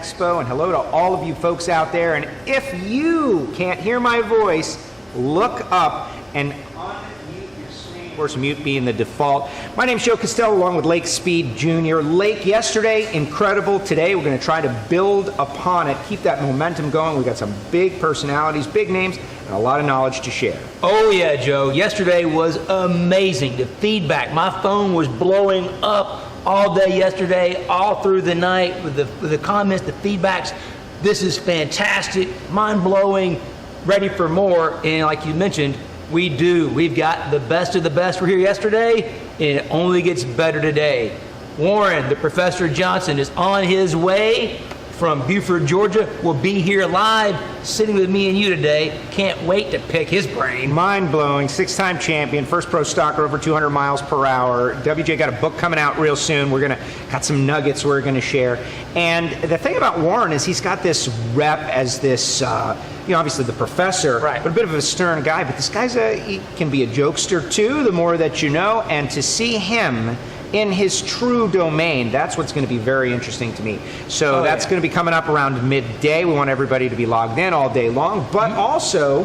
Expo, and hello to all of you folks out there. And if you can't hear my voice, look up and unmute your screen. Of course, mute being the default. My name's Joe Castello, along with Lake Speed Jr. Lake yesterday, incredible. Today, we're going to try to build upon it, keep that momentum going. We've got some big personalities, big names, and a lot of knowledge to share. Oh yeah, Joe. Yesterday was amazing. The feedback, my phone was blowing up all day yesterday, all through the night with the comments, the feedbacks. This is fantastic, mind-blowing, ready for more. And like you mentioned, we've got the best of the best. We're here yesterday, and it only gets better today. Warren, the Professor Johnson, is on his way from Buford, Georgia, will be here live, sitting with me and you today. Can't wait to pick his brain. Mind-blowing, six-time champion, first pro stocker over 200 miles per hour. WJ got a book coming out real soon. Got some nuggets we're gonna share. And the thing about Warren is he's got this rep as this, obviously the professor, right, but a bit of a stern guy. But this guy's he can be a jokester too, the more that you know. And to see him in his true domain, that's what's going to be very interesting to me. So that's going to be coming up around midday. We want everybody to be logged in all day long, but also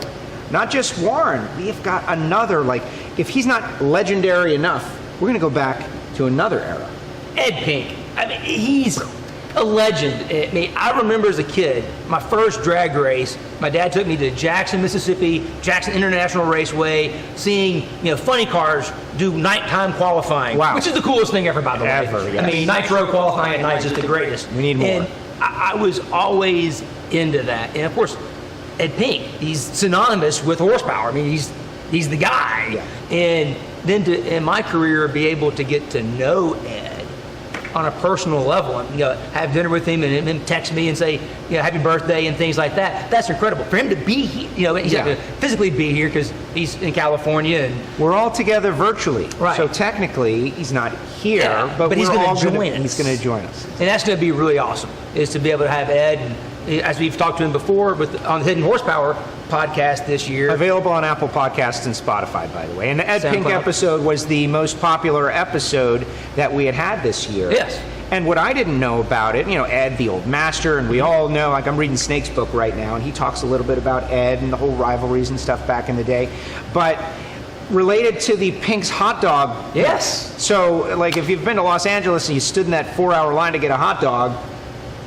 not just Warren. We've got another, if he's not legendary enough, we're going to go back to another era. Ed Pink. I mean, he's a legend. I remember as a kid, my first drag race, my dad took me to Jackson, Mississippi, Jackson International Raceway, seeing funny cars do nighttime qualifying. Wow. Which is the coolest thing ever, by the way. Ever, yes. I mean, nitro qualifying at night is just the greatest. We need more. And I was always into that. And of course, Ed Pink, he's synonymous with horsepower. I mean, he's the guy. Yeah. And then in my career, be able to get to know Ed on a personal level, and have dinner with him, and him text me and say, happy birthday and things like that. That's incredible. For him to be here, he's not to physically be here because he's in California, and we're all together virtually. Right. So technically, he's not here, but he's going to join us. He's going to join us, and that's going to be really awesome. Is to be able to have Ed, and as we've talked to him before, on the Hidden Horsepower podcast this year. Available on Apple Podcasts and Spotify, by the way. And the Ed Pink episode was the most popular episode that we had this year. Yes. And what I didn't know about it, Ed, the old master, and we all know, I'm reading Snake's book right now, and he talks a little bit about Ed and the whole rivalries and stuff back in the day. But related to the Pink's hot dog. Yes. So, if you've been to Los Angeles and you stood in that 4-hour line to get a hot dog,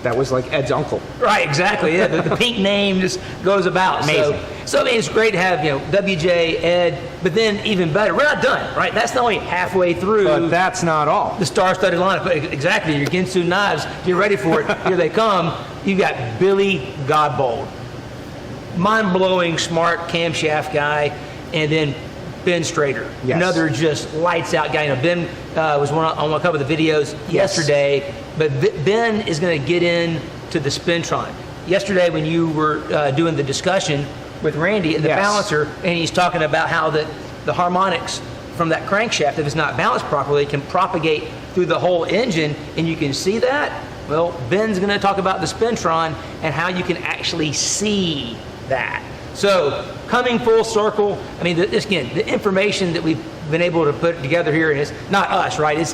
that was like Ed's uncle. Right, exactly. Yeah, the Pink name just goes about. Amazing. So it's great to have WJ, Ed, but then even better, we're not done, right? That's only halfway through. But that's not all. The star-studded lineup. Exactly. Your Ginsu knives. Get ready for it. Here they come. You've got Billy Godbold, mind-blowing, smart camshaft guy, and then Ben Strader, another just lights-out guy. Ben was on a couple of the videos yesterday, but Ben is going to get into the Spintron. Yesterday, when you were doing the discussion with Randy and the balancer, and he's talking about how the harmonics from that crankshaft, if it's not balanced properly, can propagate through the whole engine, and you can see that. Well, Ben's going to talk about the Spintron and how you can actually see that. So, coming full circle, the information that we've been able to put together here, and it's not us, right? It's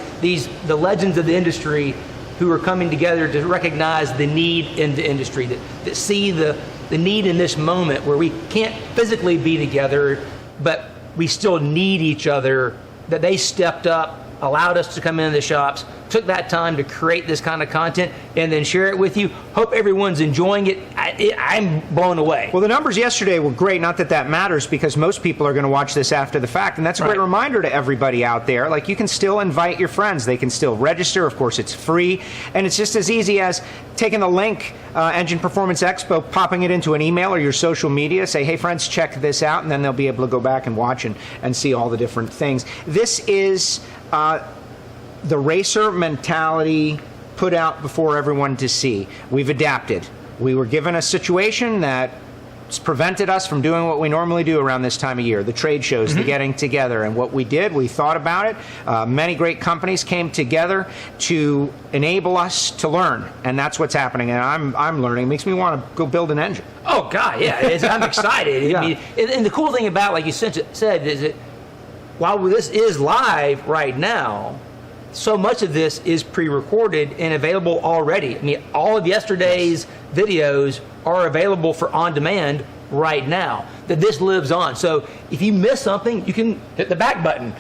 the legends of the industry who are coming together to recognize the need in the industry, that see the need in this moment where we can't physically be together, but we still need each other, that they stepped up, allowed us to come into the shops, took that time to create this kind of content, and then share it with you. Hope everyone's enjoying it. I'm blown away. Well, the numbers yesterday were great. Not that matters, because most people are going to watch this after the fact, and that's a great reminder to everybody out there. You can still invite your friends. They can still register. Of course, it's free, and it's just as easy as taking the link, Engine Performance Expo, popping it into an email or your social media, say, hey, friends, check this out, and then they'll be able to go back and watch and see all the different things. This is the racer mentality put out before everyone to see. We've adapted. We were given a situation that prevented us from doing what we normally do around this time of year, the trade shows, the getting together. And what we did, we thought about it. Many great companies came together to enable us to learn, and that's what's happening. And I'm learning. It makes me want to go build an engine. Oh, God, yeah. I'm excited. And the cool thing about, like you said, is that while this is live right now, so much of this is pre-recorded and available already. I mean, all of yesterday's videos are available for on-demand right now, that this lives on. So if you miss something, you can hit the back button.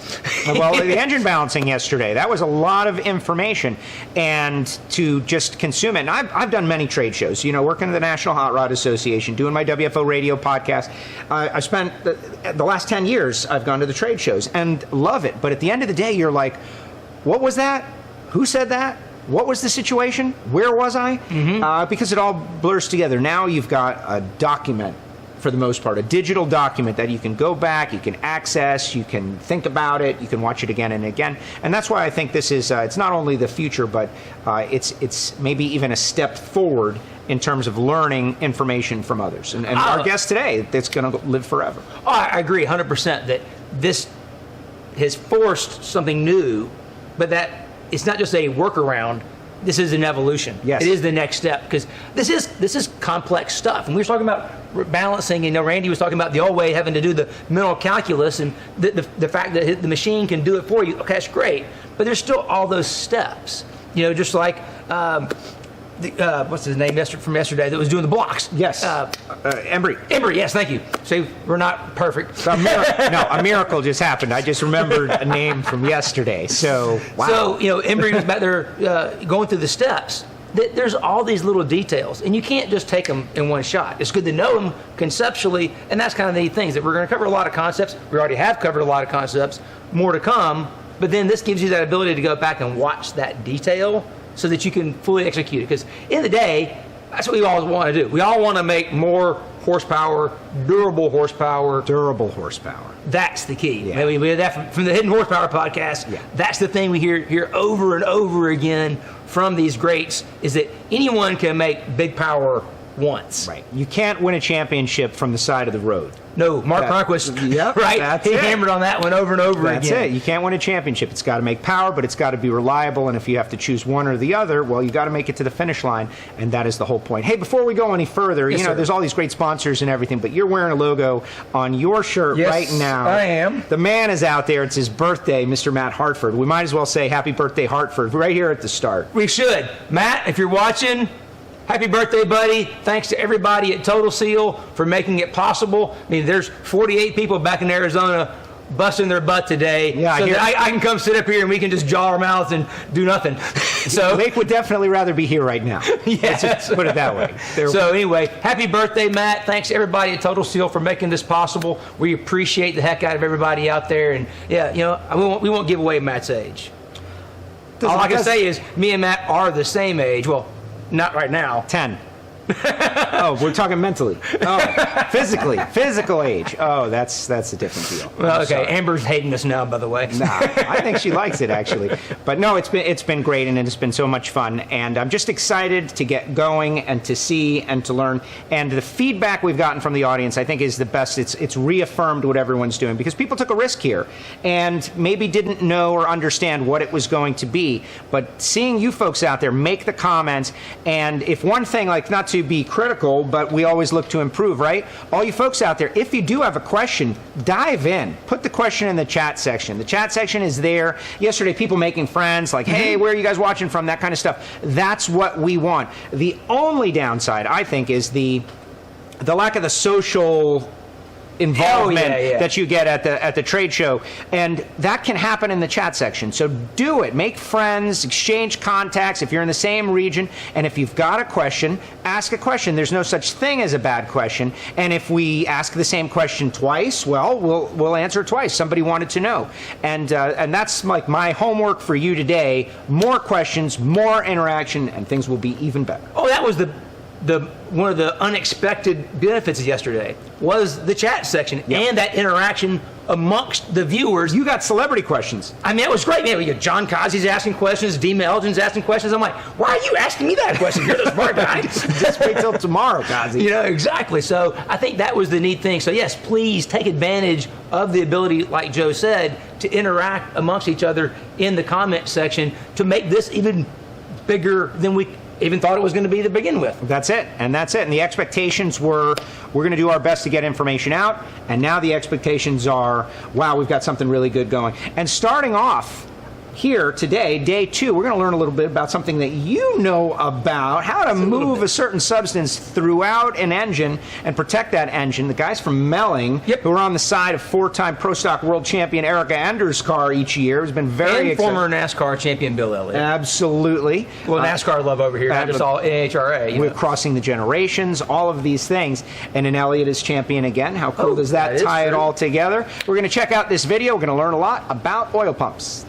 Well, the engine balancing yesterday, that was a lot of information, and to just consume it. And I've done many trade shows, working at the National Hot Rod Association, doing my WFO radio podcast. I spent the last 10 years, I've gone to the trade shows and love it. But at the end of the day, you're like, what was that? Who said that? What was the situation? Where was I? Because it all blurs together. Now you've got a document, for the most part, a digital document that you can go back, you can access, you can think about it, you can watch it again and again. And that's why I think this is, it's not only the future, but it's maybe even a step forward in terms of learning information from others. And our guest today, that's going to live forever. Oh, I agree 100% that this has forced something new, but that it's not just a workaround. This is an evolution. Yes. It is the next step, because this is complex stuff. And we were talking about balancing, Randy was talking about the old way having to do the mental calculus, and the fact that the machine can do it for you. Okay, that's great. But there's still all those steps. Just like, what's his name from yesterday that was doing the blocks? Yes. Embry. Embry, yes, thank you. So we're not perfect. A miracle just happened. I just remembered a name from yesterday. So, wow. So, Embry was back there going through the steps. There's all these little details, and you can't just take them in one shot. It's good to know them conceptually, and that's kind of the neat things, that we're going to cover a lot of concepts. We already have covered a lot of concepts, more to come, but then this gives you that ability to go back and watch that detail so that you can fully execute it. Because in the day, that's what we always want to do. We all want to make more horsepower, durable horsepower. Durable horsepower. That's the key. Yeah. We had that from the Hidden Horsepower podcast. Yeah. That's the thing we hear over and over again from these greats, is that anyone can make big power once. Right. You can't win a championship from the side of the road. No, Mark Cronquist, yep, right? He hammered on that one over and over again. That's it. You can't win a championship. It's got to make power, but it's got to be reliable. And if you have to choose one or the other, well, you got to make it to the finish line, and that is the whole point. Hey, before we go any further, yes, sir. There's all these great sponsors and everything, but you're wearing a logo on your shirt right now. I am. The man is out there. It's his birthday, Mr. Matt Hartford. We might as well say happy birthday, Hartford, right here at the start. We should. Matt, if you're watching, happy birthday, buddy. Thanks to everybody at Total Seal for making it possible. I mean, there's 48 people back in Arizona busting their butt today. Yeah, so that I can come sit up here and we can just jaw our mouths and do nothing. So Lake would definitely rather be here right now. Yes. Let's just put it that way. So anyway, happy birthday, Matt. Thanks to everybody at Total Seal for making this possible. We appreciate the heck out of everybody out there. And yeah, we won't give away Matt's age. All I can say is me and Matt are the same age. Well, not right now. 10. Oh, we're talking mentally. Oh, physical age. Oh, that's a different deal. Well, okay, Amber's hating us now, by the way. Nah, I think she likes it actually. But no, it's been great, and it's been so much fun, and I'm just excited to get going and to see and to learn. And the feedback we've gotten from the audience, I think, is the best. It's reaffirmed what everyone's doing, because people took a risk here and maybe didn't know or understand what it was going to be. But seeing you folks out there make the comments, and if one thing, like, not to be critical, but we always look to improve, right? All you folks out there, if you do have a question, dive in. Put the question in the chat section. The chat section is there. Yesterday, people making friends, like, hey, where are you guys watching from? That kind of stuff. That's what we want. The only downside, I think, is the lack of the social involvement that you get at the trade show, and that can happen in the chat section. So do it. Make friends, exchange contacts if you're in the same region, and if you've got a question, ask a question. There's no such thing as a bad question, and if we ask the same question twice, well, we'll answer it twice. Somebody wanted to know, and that's like my homework for you today. More questions, more interaction, and things will be even better. Oh, that was one of the unexpected benefits of yesterday was the chat section and that interaction amongst the viewers. You got celebrity questions. I mean, it was great. Man, we got John Kazi's asking questions, Dean Elgin's asking questions. I'm like, why are you asking me that question? You're the smart guy. Just wait till tomorrow, Kazi. Exactly. So I think that was the neat thing. So yes, please take advantage of the ability, like Joe said, to interact amongst each other in the comment section to make this even bigger than we even thought it was going to be to begin with. That's it. And the expectations were, we're going to do our best to get information out, and now the expectations are, wow, we've got something really good going. And starting off here today, day 2, we're going to learn a little bit about something that you know about, how to move a certain substance throughout an engine and protect that engine. The guys from Melling, who are on the side of 4-time Pro Stock World Champion Erica Ender's car each year, has been very and former NASCAR champion Bill Elliott. Absolutely. Well, NASCAR love over here, not just all NHRA. We're crossing the generations, all of these things. And then Elliott is champion again. How cool does that tie it all together? We're going to check out this video. We're going to learn a lot about oil pumps.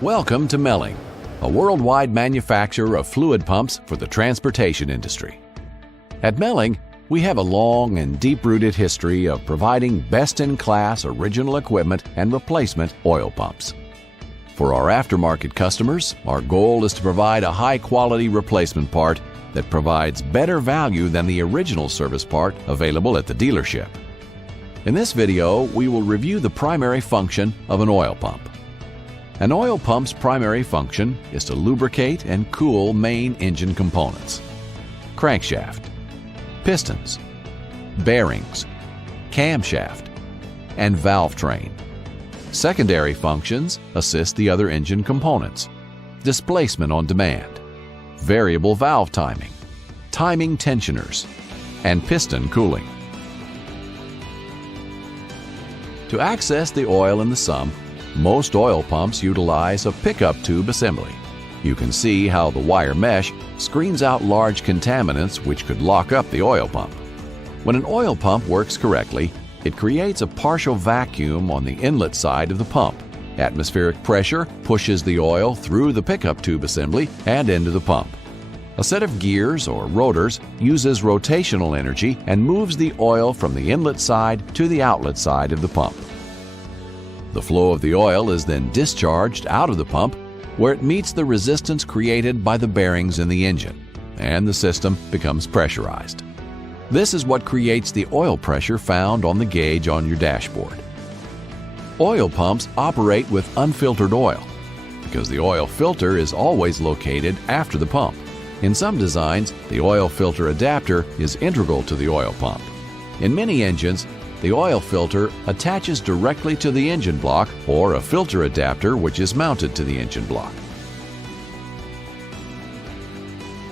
Welcome to Melling, a worldwide manufacturer of fluid pumps for the transportation industry. At Melling, we have a long and deep-rooted history of providing best-in-class original equipment and replacement oil pumps. For our aftermarket customers, our goal is to provide a high-quality replacement part that provides better value than the original service part available at the dealership. In this video, we will review the primary function of an oil pump. An oil pump's primary function is to lubricate and cool main engine components: crankshaft, pistons, bearings, camshaft, and valve train. Secondary functions assist the other engine components: displacement on demand, variable valve timing, timing tensioners, and piston cooling. To access the oil in the sump, most oil pumps utilize a pickup tube assembly. You can see how the wire mesh screens out large contaminants which could lock up the oil pump. When an oil pump works correctly, it creates a partial vacuum on the inlet side of the pump. Atmospheric pressure pushes the oil through the pickup tube assembly and into the pump. A set of gears or rotors uses rotational energy and moves the oil from the inlet side to the outlet side of the pump. The flow of the oil is then discharged out of the pump, where it meets the resistance created by the bearings in the engine, and the system becomes pressurized. This is what creates the oil pressure found on the gauge on your dashboard. Oil pumps operate with unfiltered oil, because the oil filter is always located after the pump. In some designs, the oil filter adapter is integral to the oil pump. In many engines, the oil filter attaches directly to the engine block, or a filter adapter which is mounted to the engine block.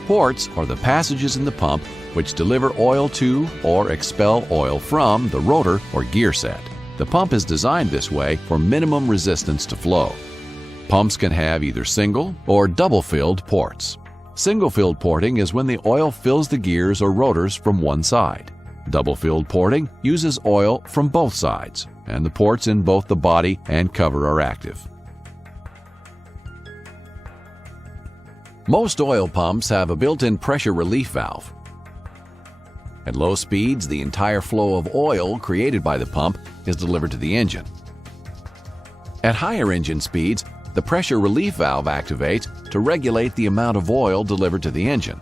Ports are the passages in the pump which deliver oil to or expel oil from the rotor or gear set. The pump is designed this way for minimum resistance to flow. Pumps can have either single or double-filled ports. Single-filled porting is when the oil fills the gears or rotors from one side. Double-filled porting uses oil from both sides, and the ports in both the body and cover are active. Most oil pumps have a built-in pressure relief valve. At low speeds, the entire flow of oil created by the pump is delivered to the engine. At higher engine speeds, the pressure relief valve activates to regulate the amount of oil delivered to the engine.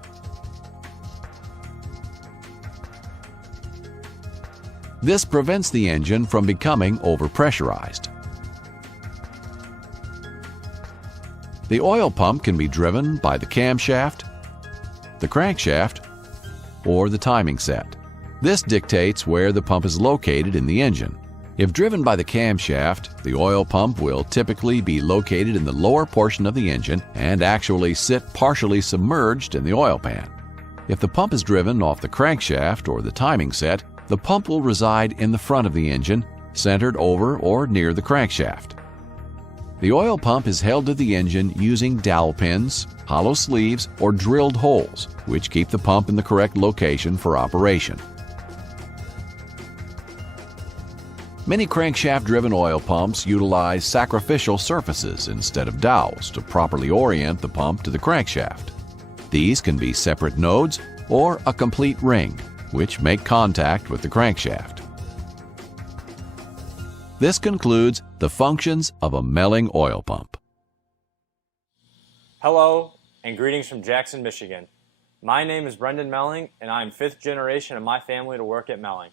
This prevents the engine from becoming overpressurized. The oil pump can be driven by the camshaft, the crankshaft, or the timing set. This dictates where the pump is located in the engine. If driven by the camshaft, the oil pump will typically be located in the lower portion of the engine and actually sit partially submerged in the oil pan. If the pump is driven off the crankshaft or the timing set, the pump will reside in the front of the engine, centered over or near the crankshaft. The oil pump is held to the engine using dowel pins, hollow sleeves, or drilled holes, which keep the pump in the correct location for operation. Many crankshaft-driven oil pumps utilize sacrificial surfaces instead of dowels to properly orient the pump to the crankshaft. These can be separate nodes or a complete ring, which make contact with the crankshaft. This concludes the functions of a Melling oil pump. Hello, and greetings from Jackson, Michigan. My name is Brendan Melling, and I am 5th generation of my family to work at Melling.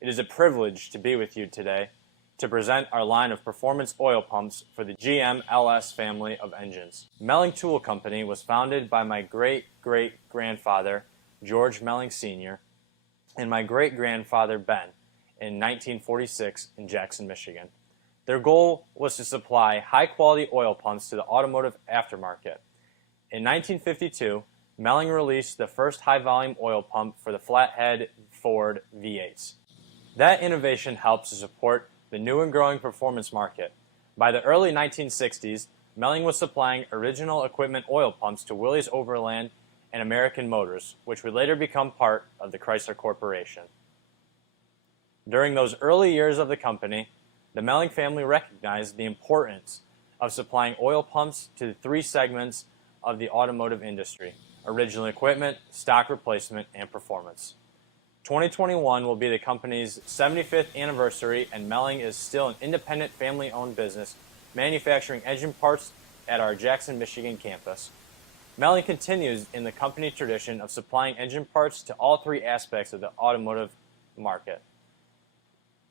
It is a privilege to be with you today to present our line of performance oil pumps for the GM LS family of engines. Melling Tool Company was founded by my great-great-grandfather, George Melling Sr., and my great-grandfather, Ben, in 1946 in Jackson, Michigan. Their goal was to supply high-quality oil pumps to the automotive aftermarket. In 1952, Melling released the first high-volume oil pump for the flathead Ford V8s. That innovation helped to support the new and growing performance market. By the early 1960s, Melling was supplying original equipment oil pumps to Willys Overland and American Motors, which would later become part of the Chrysler Corporation. During those early years of the company, the Melling family recognized the importance of supplying oil pumps to the three segments of the automotive industry: original equipment, stock replacement, and performance. 2021 will be the company's 75th anniversary, and Melling is still an independent family-owned business manufacturing engine parts at our Jackson, Michigan campus. Melling continues in the company tradition of supplying engine parts to all three aspects of the automotive market.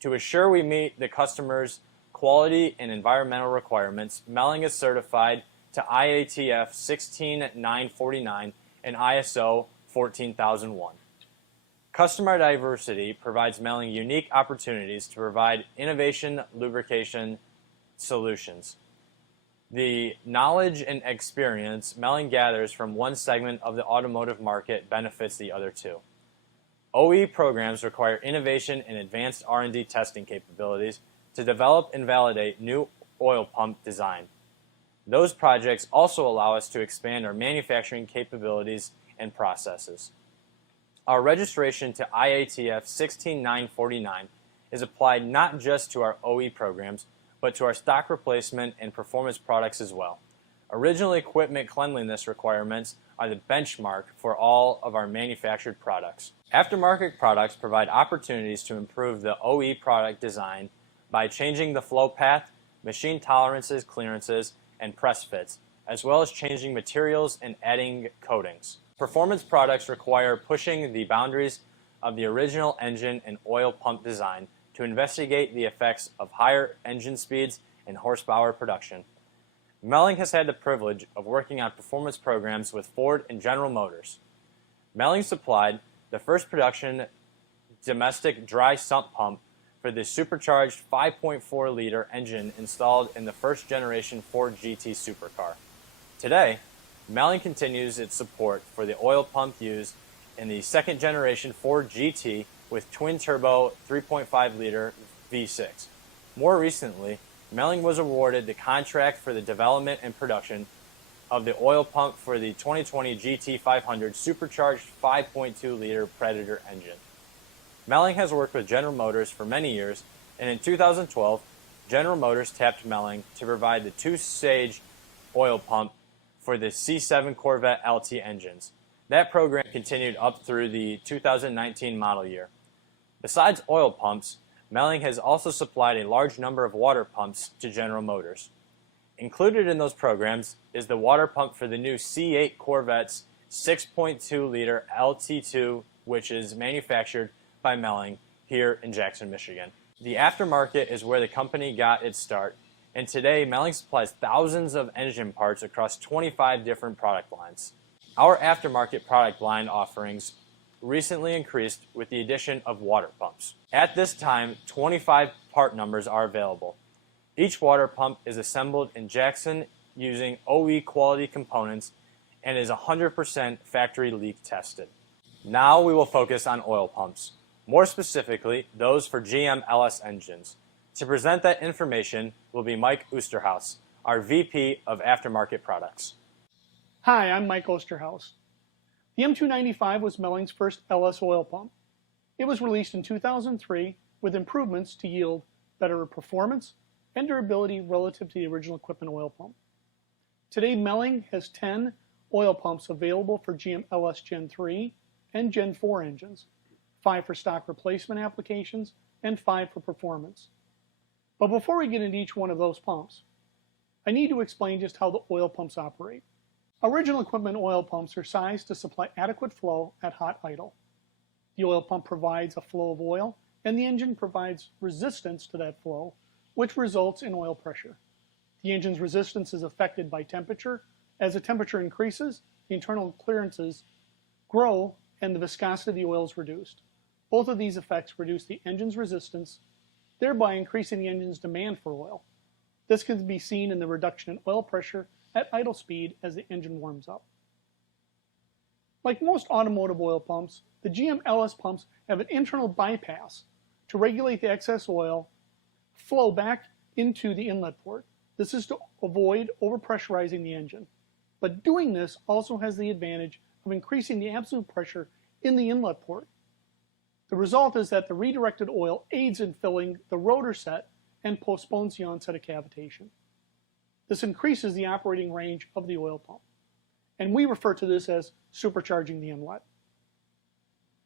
To assure we meet the customer's quality and environmental requirements, Melling is certified to IATF 16949 and ISO 14001. Customer diversity provides Melling unique opportunities to provide innovation lubrication solutions. The knowledge and experience Melling gathers from one segment of the automotive market benefits the other two. OE programs require innovation and advanced R&D testing capabilities to develop and validate new oil pump design. Those projects also allow us to expand our manufacturing capabilities and processes. Our registration to IATF 16949 is applied not just to our OE programs, but to our stock replacement and performance products as well. Original equipment cleanliness requirements are the benchmark for all of our manufactured products. Aftermarket products provide opportunities to improve the OE product design by changing the flow path, machine tolerances, clearances, and press fits, as well as changing materials and adding coatings. Performance products require pushing the boundaries of the original engine and oil pump design to investigate the effects of higher engine speeds and horsepower production. Melling has had the privilege of working on performance programs with Ford and General Motors. Melling supplied the first production domestic dry sump pump for the supercharged 5.4-liter engine installed in the first generation Ford GT supercar. Today, Melling continues its support for the oil pump used in the second generation Ford GT with twin-turbo 3.5-liter V6. More recently, Melling was awarded the contract for the development and production of the oil pump for the 2020 GT500 supercharged 5.2-liter Predator engine. Melling has worked with General Motors for many years, and in 2012, General Motors tapped Melling to provide the two-stage oil pump for the C7 Corvette LT engines. That program continued up through the 2019 model year. Besides oil pumps, Melling has also supplied a large number of water pumps to General Motors. Included in those programs is the water pump for the new C8 Corvette's 6.2-liter LT2, which is manufactured by Melling here in Jackson, Michigan. The aftermarket is where the company got its start, and today Melling supplies thousands of engine parts across 25 different product lines. Our aftermarket product line offerings recently increased with the addition of water pumps. At this time, 25 part numbers are available. Each water pump is assembled in Jackson using OE quality components and is 100% factory leak tested. Now we will focus on oil pumps, more specifically those for GM LS engines. To present that information will be Mike Osterhaus, our VP of Aftermarket Products. Hi, I'm Mike Osterhaus. The M295 was Melling's first LS oil pump. It was released in 2003 with improvements to yield better performance and durability relative to the original equipment oil pump. Today, Melling has 10 oil pumps available for GM LS Gen 3 and Gen 4 engines, 5 for stock replacement applications, and 5 for performance. But before we get into each one of those pumps, I need to explain just how the oil pumps operate. Original equipment oil pumps are sized to supply adequate flow at hot idle. The oil pump provides a flow of oil, and the engine provides resistance to that flow, which results in oil pressure. The engine's resistance is affected by temperature. As the temperature increases, the internal clearances grow and the viscosity of the oil is reduced. Both of these effects reduce the engine's resistance thereby increasing the engine's demand for oil. This can be seen in the reduction in oil pressure at idle speed as the engine warms up. Like most automotive oil pumps, the GM LS pumps have an internal bypass to regulate the excess oil flow back into the inlet port. This is to avoid overpressurizing the engine. But doing this also has the advantage of increasing the absolute pressure in the inlet port. The result is that the redirected oil aids in filling the rotor set and postpones the onset of cavitation. This increases the operating range of the oil pump, and we refer to this as supercharging the inlet.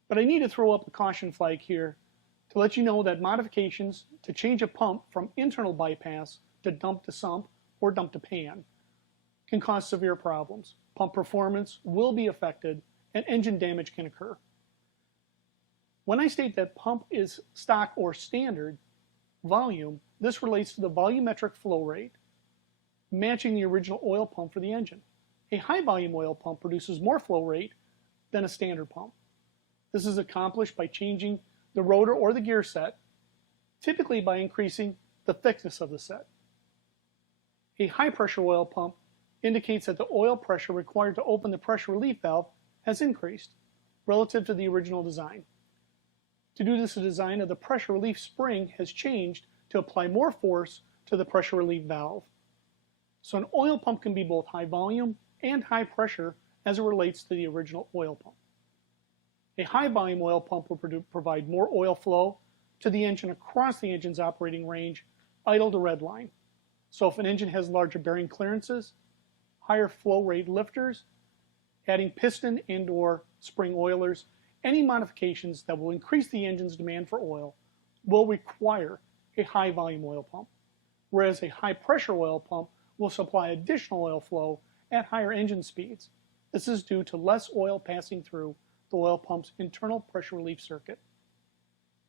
But I need to throw up a caution flag here to let you know that modifications to change a pump from internal bypass to dump to sump or dump to pan can cause severe problems. Pump performance will be affected and engine damage can occur. When I state that pump is stock or standard volume, this relates to the volumetric flow rate matching the original oil pump for the engine. A high volume oil pump produces more flow rate than a standard pump. This is accomplished by changing the rotor or the gear set, typically by increasing the thickness of the set. A high pressure oil pump indicates that the oil pressure required to open the pressure relief valve has increased relative to the original design. To do this, the design of the pressure relief spring has changed to apply more force to the pressure relief valve. So an oil pump can be both high volume and high pressure as it relates to the original oil pump. A high volume oil pump will provide more oil flow to the engine across the engine's operating range, idle to redline. So if an engine has larger bearing clearances, higher flow rate lifters, adding piston and or spring oilers, any modifications that will increase the engine's demand for oil will require a high volume oil pump, whereas a high pressure oil pump will supply additional oil flow at higher engine speeds. This is due to less oil passing through the oil pump's internal pressure relief circuit.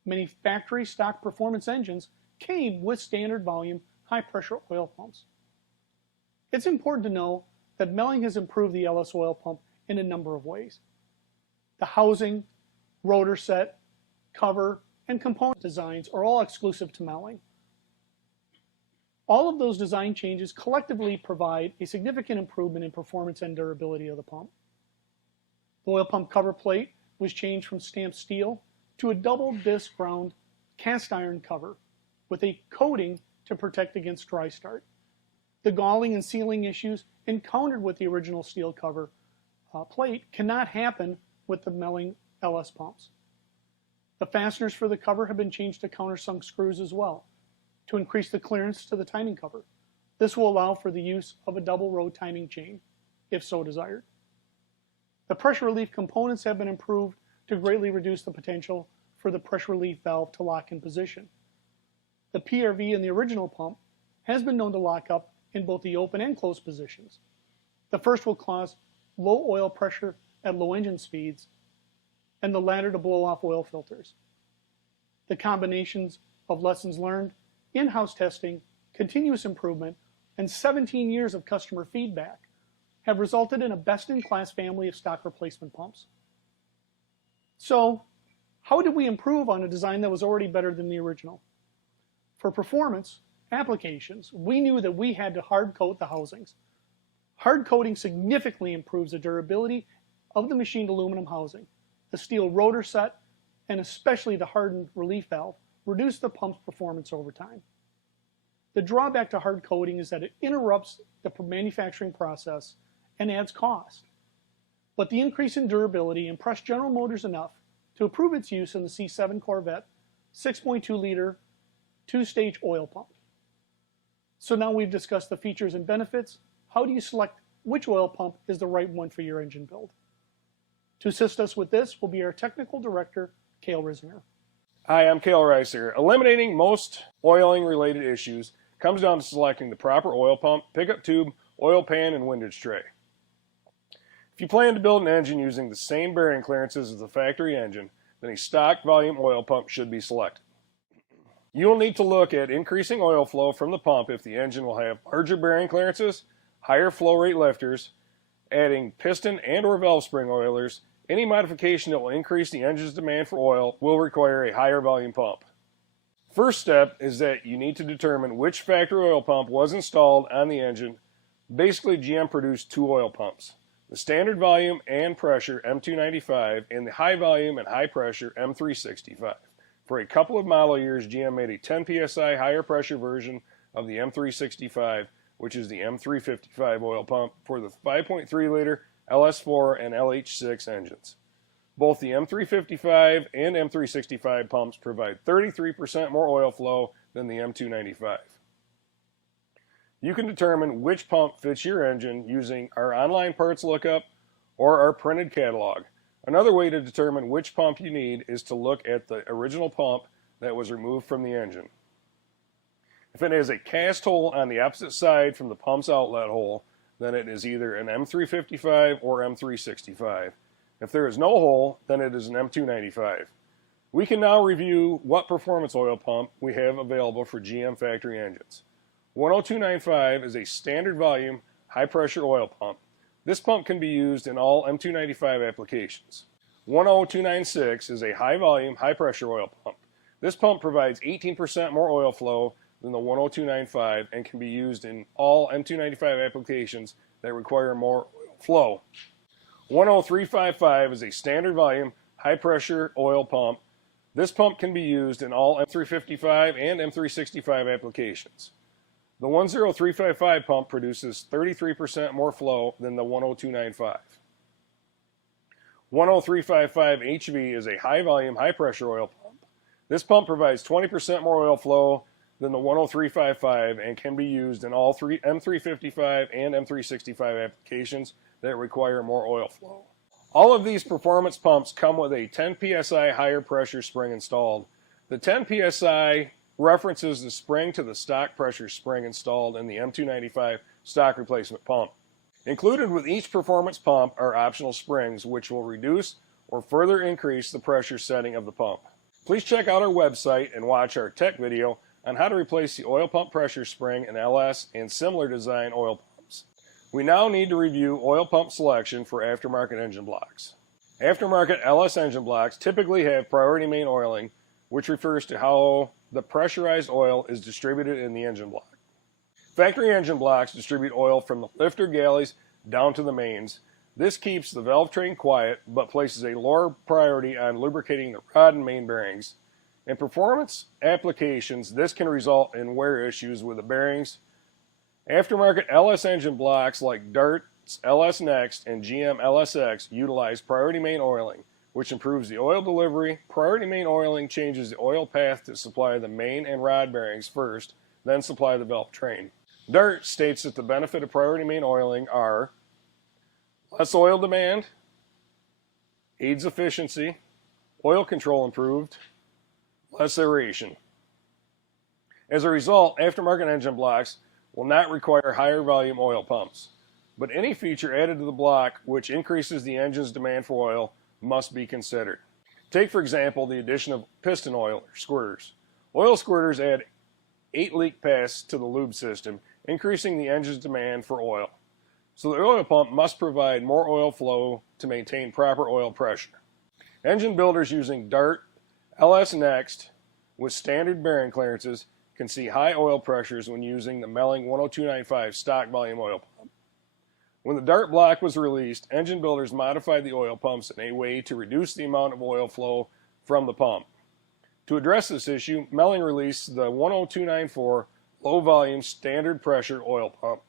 Many factory stock performance engines came with standard volume high pressure oil pumps. It's important to know that Melling has improved the LS oil pump in a number of ways. The housing, rotor set, cover, and component designs are all exclusive to Melling. All of those design changes collectively provide a significant improvement in performance and durability of the pump. The oil pump cover plate was changed from stamped steel to a double disc ground cast iron cover with a coating to protect against dry start. The galling and sealing issues encountered with the original steel cover plate cannot happen with the Melling LS pumps. The fasteners for the cover have been changed to countersunk screws as well to increase the clearance to the timing cover. This will allow for the use of a double row timing chain, if so desired. The pressure relief components have been improved to greatly reduce the potential for the pressure relief valve to lock in position. The PRV in the original pump has been known to lock up in both the open and closed positions. The first will cause low oil pressure at low engine speeds, and the latter to blow off oil filters. The combinations of lessons learned, in-house testing, continuous improvement, and 17 years of customer feedback have resulted in a best-in-class family of stock replacement pumps. So, how did we improve on a design that was already better than the original? For performance applications, we knew that we had to hard coat the housings. Hard coating significantly improves the durability of the machined aluminum housing. The steel rotor set, and especially the hardened relief valve, reduce the pump's performance over time. The drawback to hard coating is that it interrupts the manufacturing process and adds cost. But the increase in durability impressed General Motors enough to approve its use in the C7 Corvette 6.2-liter two-stage oil pump. So now we've discussed the features and benefits. How do you select which oil pump is the right one for your engine build? To assist us with this will be our technical director, Cale Risinger. Hi, I'm Cale Reiser. Eliminating most oiling related issues comes down to selecting the proper oil pump, pickup tube, oil pan, and windage tray. If you plan to build an engine using the same bearing clearances as the factory engine, then a stock volume oil pump should be selected. You will need to look at increasing oil flow from the pump if the engine will have larger bearing clearances, higher flow rate lifters, adding piston and or valve spring oilers. Any modification that will increase the engine's demand for oil will require a higher volume pump. First step is that you need to determine which factory oil pump was installed on the engine. Basically, GM produced two oil pumps, the standard volume and pressure M295 and the high volume and high pressure M365. For a couple of model years, GM made a 10 psi higher pressure version of the M365, which is the M355 oil pump for the 5.3 liter LS4 and LH6 engines. Both the M355 and M365 pumps provide 33% more oil flow than the M295. You can determine which pump fits your engine using our online parts lookup or our printed catalog. Another way to determine which pump you need is to look at the original pump that was removed from the engine. If it has a cast hole on the opposite side from the pump's outlet hole, then it is either an M355 or M365. If there is no hole, then it is an M295. We can now review what performance oil pump we have available for GM factory engines. 10295 is a standard volume, high pressure oil pump. This pump can be used in all M295 applications. 10296 is a high volume, high pressure oil pump. This pump provides 18% more oil flow than the 10295 and can be used in all M295 applications that require more oil flow. 10355 is a standard volume, high pressure oil pump. This pump can be used in all M355 and M365 applications. The 10355 pump produces 33% more flow than the 10295. 10355 HV is a high volume, high pressure oil pump. This pump provides 20% more oil flow than the 10355 and can be used in all M355 and M365 applications that require more oil flow. All of these performance pumps come with a 10 psi higher pressure spring installed. The 10 psi references the spring to the stock pressure spring installed in the M295 stock replacement pump. Included with each performance pump are optional springs which will reduce or further increase the pressure setting of the pump. Please check out our website and watch our tech video on how to replace the oil pump pressure spring in LS and similar design oil pumps. We now need to review oil pump selection for aftermarket engine blocks. Aftermarket LS engine blocks typically have priority main oiling, which refers to how the pressurized oil is distributed in the engine block. Factory engine blocks distribute oil from the lifter galleys down to the mains. This keeps the valve train quiet, but places a lower priority on lubricating the rod and main bearings. In performance applications, this can result in wear issues with the bearings. Aftermarket LS engine blocks like Dart's LS Next and GM LSX utilize priority main oiling, which improves the oil delivery. Priority main oiling changes the oil path to supply the main and rod bearings first, then supply the valve train. Dart states that the benefit of priority main oiling are less oil demand, aids efficiency, oil control improved, less aeration. As a result, aftermarket engine blocks will not require higher volume oil pumps, but any feature added to the block which increases the engine's demand for oil must be considered. Take, for example, the addition of piston oil or squirters. Oil squirters add 8 leak paths to the lube system, increasing the engine's demand for oil. So the oil pump must provide more oil flow to maintain proper oil pressure. Engine builders using Dart LS Next with standard bearing clearances can see high oil pressures when using the Melling 10295 stock volume oil pump. When the Dart block was released, engine builders modified the oil pumps in a way to reduce the amount of oil flow from the pump. To address this issue, Melling released the 10294 low volume standard pressure oil pump.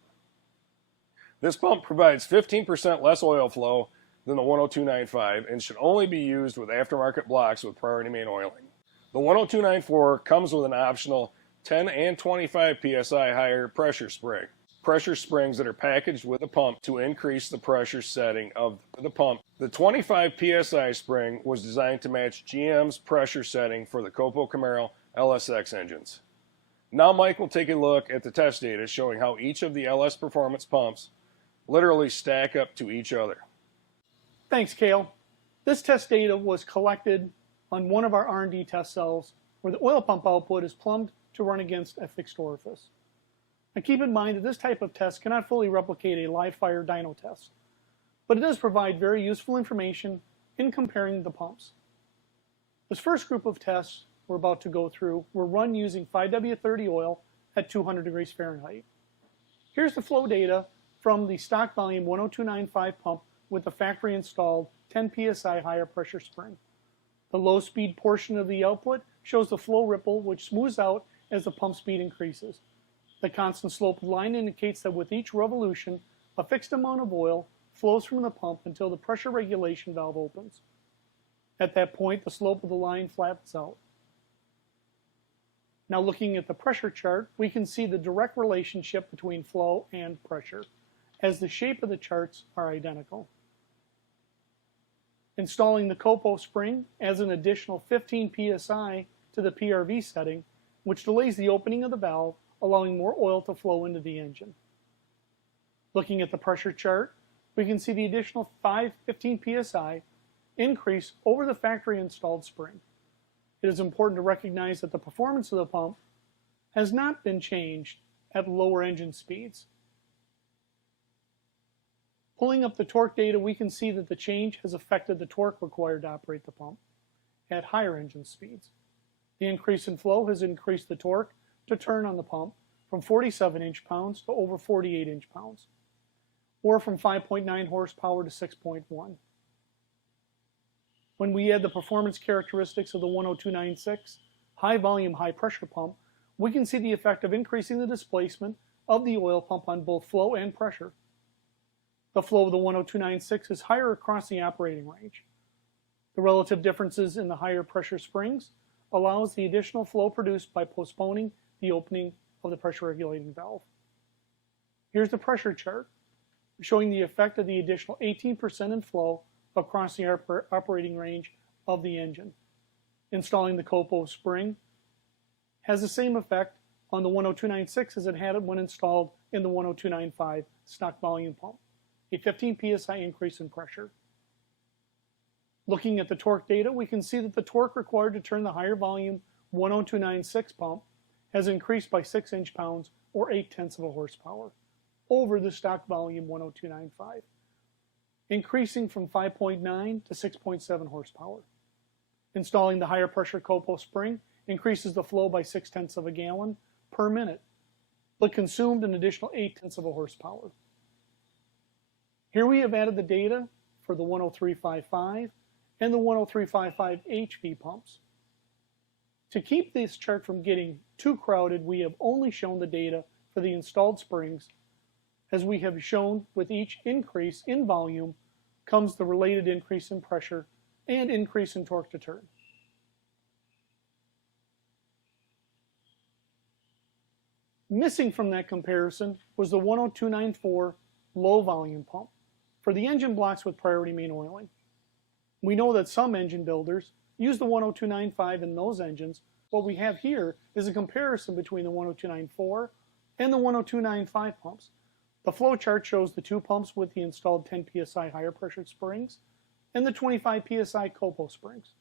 This pump provides 15% less oil flow than the 10295 and should only be used with aftermarket blocks with priority main oiling. The 10294 comes with an optional 10 and 25 psi higher pressure spring. Pressure springs that are packaged with the pump to increase the pressure setting of the pump. The 25 psi spring was designed to match GM's pressure setting for the Copo Camaro LSX engines. Now Mike will take a look at the test data showing how each of the LS performance pumps literally stack up to each other. Thanks, Cale. This test data was collected on one of our R&D test cells where the oil pump output is plumbed to run against a fixed orifice. Now keep in mind that this type of test cannot fully replicate a live fire dyno test, but it does provide very useful information in comparing the pumps. This first group of tests we're about to go through were run using 5W30 oil at 200 degrees Fahrenheit. Here's the flow data from the stock volume 10295 pump with the factory installed 10 psi higher pressure spring. The low speed portion of the output shows the flow ripple, which smooths out as the pump speed increases. The constant slope of the line indicates that with each revolution, a fixed amount of oil flows from the pump until the pressure regulation valve opens. At that point, the slope of the line flattens out. Now looking at the pressure chart, we can see the direct relationship between flow and pressure, as the shape of the charts are identical. Installing the copo spring adds an additional 15 psi to the PRV setting, which delays the opening of the valve, allowing more oil to flow into the engine. Looking at the pressure chart, we can see the additional 15 psi increase over the factory installed spring. It is important to recognize that the performance of the pump has not been changed at lower engine speeds. Pulling up the torque data, we can see that the change has affected the torque required to operate the pump at higher engine speeds. The increase in flow has increased the torque to turn on the pump from 47 inch-pounds to over 48 inch-pounds, or from 5.9 horsepower to 6.1. When we add the performance characteristics of the 10296 high volume, high pressure pump, we can see the effect of increasing the displacement of the oil pump on both flow and pressure. The flow of the 10296 is higher across the operating range. The relative differences in the higher pressure springs allows the additional flow produced by postponing the opening of the pressure regulating valve. Here's the pressure chart showing the effect of the additional 18% in flow across the operating range of the engine. Installing the copo spring has the same effect on the 10296 as it had when installed in the 10295 stock volume pump, a 15 psi increase in pressure. Looking at the torque data, we can see that the torque required to turn the higher volume 10296 pump has increased by 6 inch-pounds or 0.8 of a horsepower over the stock volume 10295, increasing from 5.9 to 6.7 horsepower. Installing the higher pressure copo spring increases the flow by 0.6 of a gallon per minute, but consumed an additional 0.8 of a horsepower. Here we have added the data for the 10355 and the 10355 HV pumps. To keep this chart from getting too crowded, we have only shown the data for the installed springs. As we have shown, with each increase in volume comes the related increase in pressure and increase in torque to turn. Missing from that comparison was the 10294 low volume pump for the engine blocks with priority main oiling. We know that some engine builders use the 10295 in those engines. What we have here is a comparison between the 10294 and the 10295 pumps. The flow chart shows the two pumps with the installed 10 psi higher pressure springs and the 25 psi copo springs.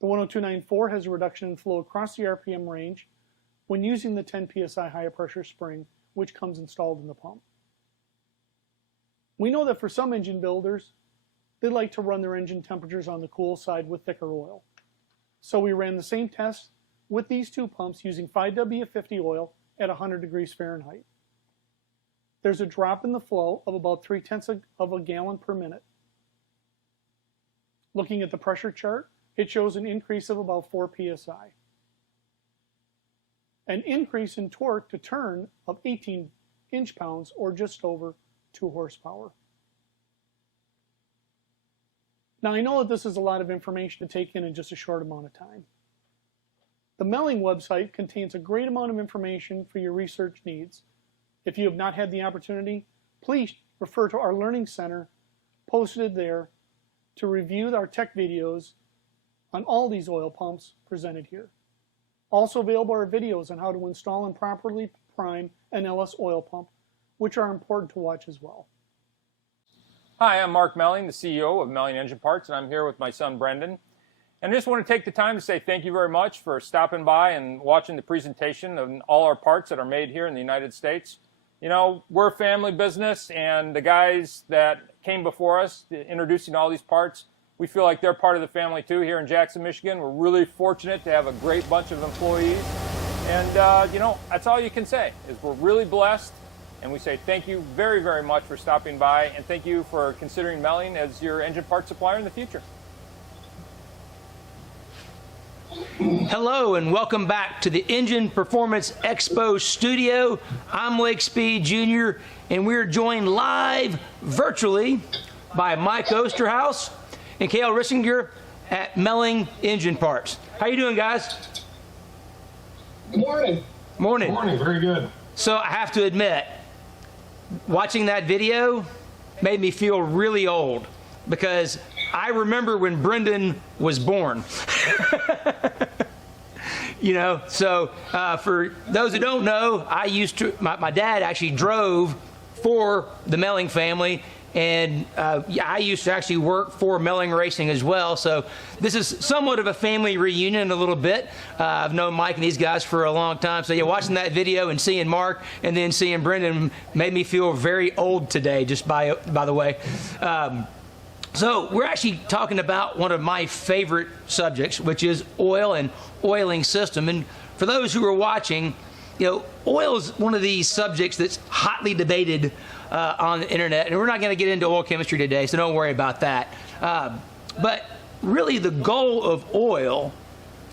The 10294 has a reduction in flow across the RPM range when using the 10 psi higher pressure spring, which comes installed in the pump. We know that for some engine builders, they like to run their engine temperatures on the cool side with thicker oil. So we ran the same test with these two pumps using 5W50 oil at 100 degrees Fahrenheit. There's a drop in the flow of about 0.3 of a gallon per minute. Looking at the pressure chart, it shows an increase of about 4 psi. An increase in torque to turn of 18 inch-pounds or just over 2 horsepower. Now I know that this is a lot of information to take in just a short amount of time. The Melling website contains a great amount of information for your research needs. If you have not had the opportunity, please refer to our Learning Center posted there to review our tech videos on all these oil pumps presented here. Also available are videos on how to install and properly prime an LS oil pump, which are important to watch as well. Hi, I'm Mark Melling, the CEO of Melling Engine Parts, and I'm here with my son Brendan. And I just want to take the time to say thank you very much for stopping by and watching the presentation of all our parts that are made here in the United States. You know, we're a family business, and the guys that came before us introducing all these parts, We feel like they're part of the family too here in Jackson, Michigan. We're really fortunate to have a great bunch of employees. And, that's all you can say is we're really blessed. And we say thank you very, very much for stopping by. And thank you for considering Melling as your engine part supplier in the future. Hello and welcome back to the Engine Performance Expo studio. I'm Lake Speed Jr. and we're joined live virtually by Mike Osterhaus and Cale Rissinger at Melling Engine Parts. How you doing, guys? Good morning. Morning. Good morning. Very good. So I have to admit, watching that video made me feel really old because I remember when Brendan was born. So for those who don't know, my dad actually drove for the Melling family, and I used to actually work for Melling Racing as well. So this is somewhat of a family reunion a little bit. I've known Mike and these guys for a long time. So yeah, watching that video and seeing Mark and then seeing Brendan made me feel very old today, just by the way. So we're actually talking about one of my favorite subjects, which is oil and oiling system. And for those who are watching, oil is one of these subjects that's hotly debated on the internet. And we're not going to get into oil chemistry today, so don't worry about that. But really the goal of oil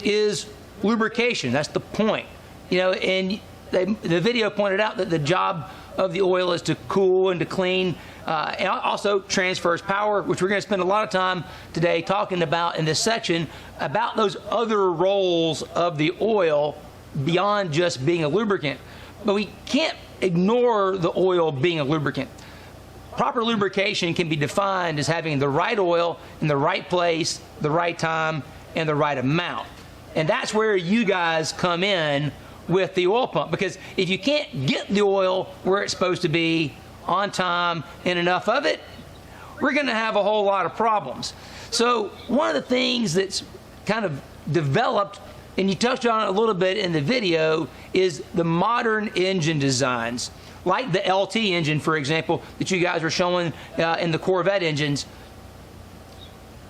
is lubrication. That's the point. And the video pointed out that the job of the oil is to cool and to clean, and also transfers power, which we're going to spend a lot of time today talking about in this section, about those other roles of the oil beyond just being a lubricant. But we can't ignore the oil being a lubricant. Proper lubrication can be defined as having the right oil in the right place, the right time, and the right amount. And that's where you guys come in with the oil pump, because if you can't get the oil where it's supposed to be on time and enough of it, we're going to have a whole lot of problems. So one of the things that's kind of developed, and you touched on it a little bit in the video, is the modern engine designs, like the LT engine, for example, that you guys were showing in the Corvette engines.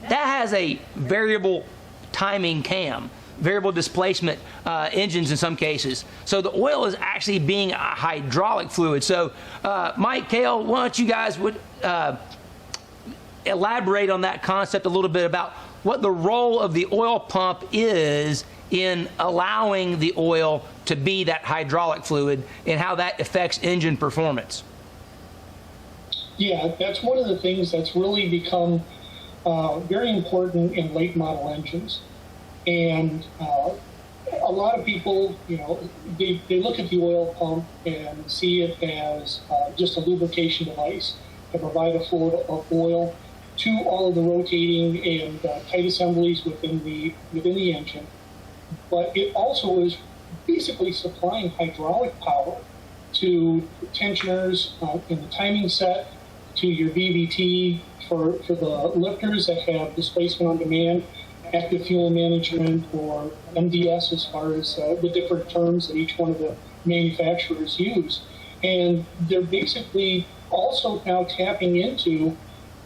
That has a variable timing cam, variable displacement engines in some cases. So the oil is actually being a hydraulic fluid. So Mike, Cale, why don't you guys would elaborate on that concept a little bit about what the role of the oil pump is in allowing the oil to be that hydraulic fluid and how that affects engine performance. Yeah, that's one of the things that's really become very important in late model engines. And a lot of people, they look at the oil pump and see it as just a lubrication device to provide a flow of oil to all of the rotating and tight assemblies within the engine. But it also is basically supplying hydraulic power to tensioners in the timing set, to your VVT for the lifters that have displacement on demand, active fuel management, or MDS, as far as the different terms that each one of the manufacturers use. And they're basically also now tapping into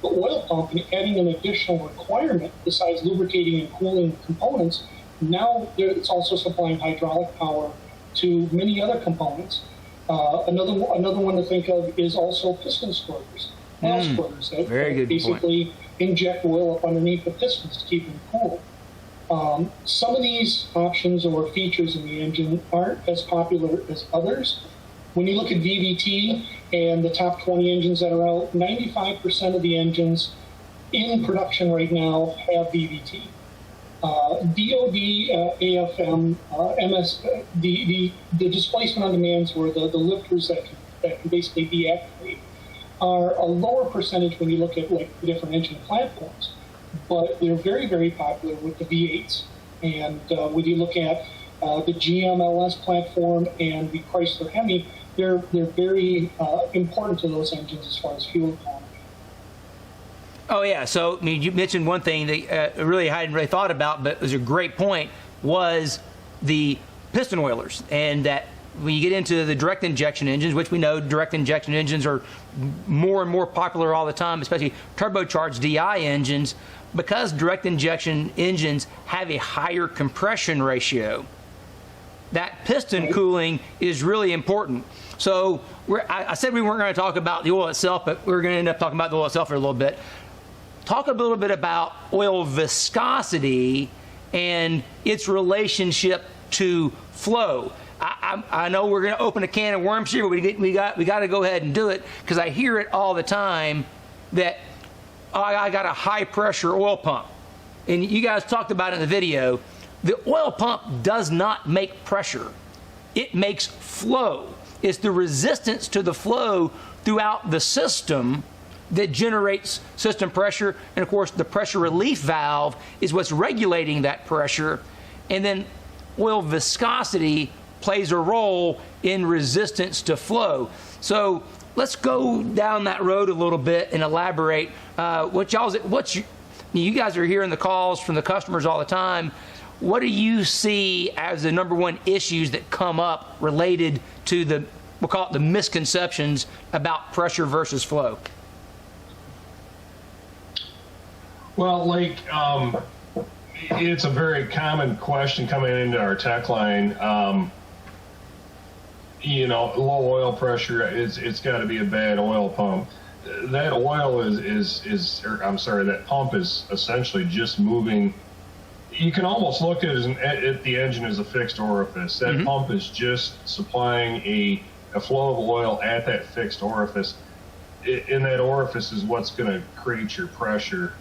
the oil pump and adding an additional requirement besides lubricating and cooling components. Now it's also supplying hydraulic power to many other components. Another one to think of is also piston squirters, valve squirters that basically inject oil up underneath the pistons to keep them cool. Some of these options or features in the engine aren't as popular as others. When you look at VVT and the top 20 engines that are out, 95% of the engines in production right now have VVT. DOD, AFM, MS, the displacement on demands, or the lifters that can basically deactivate, are a lower percentage when you look at like the different engine platforms, but they're very, very popular with the V8s. And when you look at the GM LS platform and the Chrysler Hemi, they're very important to those engines as far as fuel economy. Oh yeah, so I mean, you mentioned one thing that really I hadn't really thought about, but was a great point, was the piston oilers, and that when you get into the direct injection engines, which we know direct injection engines are more and more popular all the time, especially turbocharged DI engines, because direct injection engines have a higher compression ratio, that piston cooling is really important. So I said we weren't going to talk about the oil itself, but we're going to end up talking about the oil itself for a little bit. Talk a little bit about oil viscosity and its relationship to flow. I know we're going to open a can of worms here, but we got to go ahead and do it, because I hear it all the time that I got a high pressure oil pump. And you guys talked about it in the video. The oil pump does not make pressure. It makes flow. It's the resistance to the flow throughout the system that generates system pressure. And of course, the pressure relief valve is what's regulating that pressure. And then oil viscosity plays a role in resistance to flow. So let's go down that road a little bit and elaborate. You guys are hearing the calls from the customers all the time. What do you see as the number one issues that come up related to we'll call it the misconceptions about pressure versus flow? Well, it's a very common question coming into our tech line. Low oil pressure, it's got to be a bad oil pump. That oil that pump is essentially just moving. You can almost look at the engine as a fixed orifice. That pump is just supplying a flow of oil at that fixed orifice. In that orifice is what's going to create your pressure.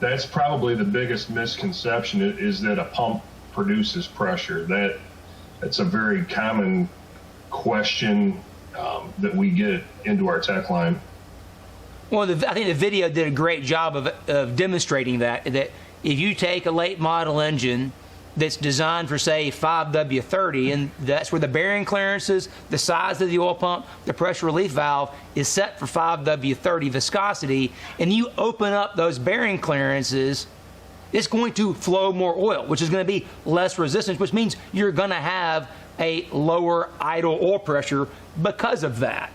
That's probably the biggest misconception, is that a pump produces pressure. That's a very common question that we get into our tech line. Well, I think the video did a great job of demonstrating that if you take a late model engine that's designed for, say, 5W30, and that's where the bearing clearances, the size of the oil pump, the pressure relief valve is set for 5W30 viscosity, and you open up those bearing clearances, it's going to flow more oil, which is going to be less resistance, which means you're going to have a lower idle oil pressure because of that.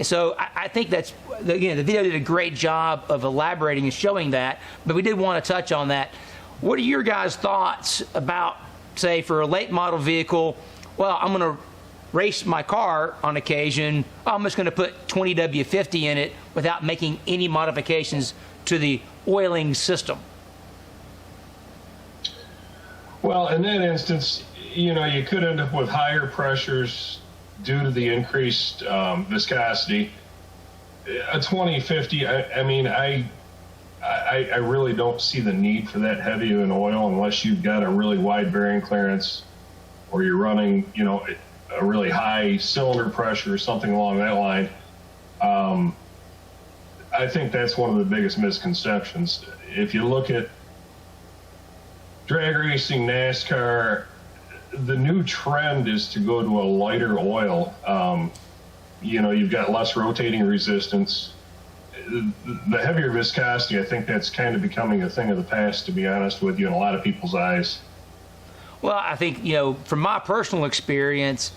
So I think that's, again, the video did a great job of elaborating and showing that, but we did want to touch on that. What are your guys' thoughts about, say, for a late model vehicle, well, I'm going to race my car on occasion, I'm just going to put 20W50 in it without making any modifications to the oiling system? Well, in that instance, you could end up with higher pressures due to the increased viscosity. A 2050, I really don't see the need for that heavy of an oil unless you've got a really wide bearing clearance, or you're running, a really high cylinder pressure or something along that line. I think that's one of the biggest misconceptions. If you look at drag racing, NASCAR, the new trend is to go to a lighter oil. You've got less rotating resistance. The heavier viscosity, I think that's kind of becoming a thing of the past, to be honest with you, in a lot of people's eyes. Well, I think, from my personal experience,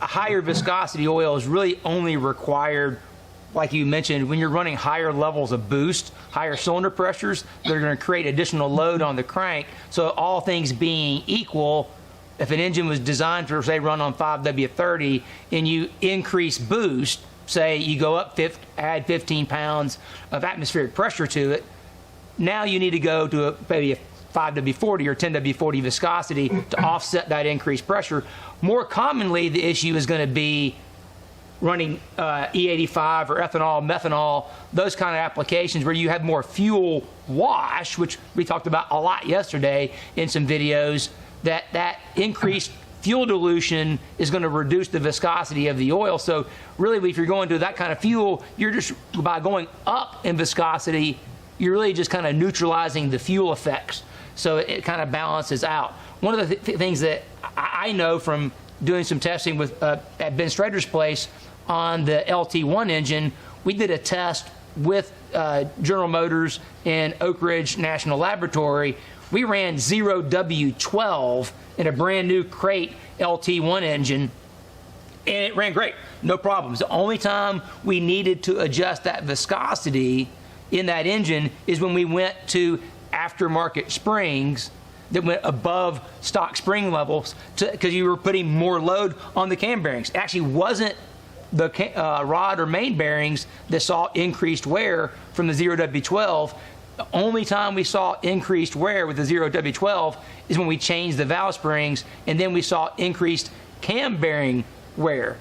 a higher viscosity oil is really only required, like you mentioned, when you're running higher levels of boost, higher cylinder pressures, they're going to create additional load on the crank. So all things being equal, if an engine was designed to, say, run on 5W30 and you increase boost, say you go up, add 15 pounds of atmospheric pressure to it, now you need to go to maybe a 5W40 or 10W40 viscosity to offset that increased pressure. More commonly, the issue is going to be running E85 or ethanol, methanol, those kind of applications where you have more fuel wash, which we talked about a lot yesterday in some videos, that increased fuel dilution is going to reduce the viscosity of the oil. So really, if you're going to that kind of fuel, you're just, by going up in viscosity, you're really just kind of neutralizing the fuel effects. So it kind of balances out. One of the things that I know from doing some testing with at Ben Strader's place on the LT1 engine, we did a test with General Motors and Oak Ridge National Laboratory We ran 0W12 in a brand new crate LT1 engine, and it ran great, no problems. The only time we needed to adjust that viscosity in that engine is when we went to aftermarket springs that went above stock spring levels, because you were putting more load on the cam bearings. It actually wasn't the rod or main bearings that saw increased wear from the 0W12. The only time we saw increased wear with the 0W12 is when we changed the valve springs, and then we saw increased cam bearing wear.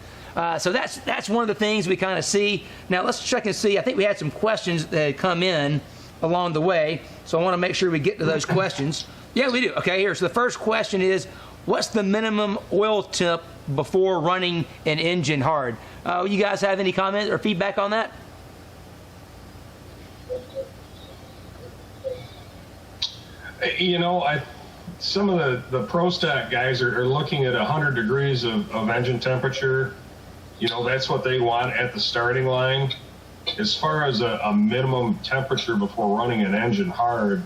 So that's one of the things we kind of see. Now let's check and see. I think we had some questions that had come in along the way, so I want to make sure we get to those questions. Yeah, we do. Okay, here. So the first question is, what's the minimum oil temp before running an engine hard? You guys have any comments or feedback on that? You know, some of the pro stock guys are looking at 100 degrees of engine temperature. You know, that's what they want at the starting line. As far as a minimum temperature before running an engine hard,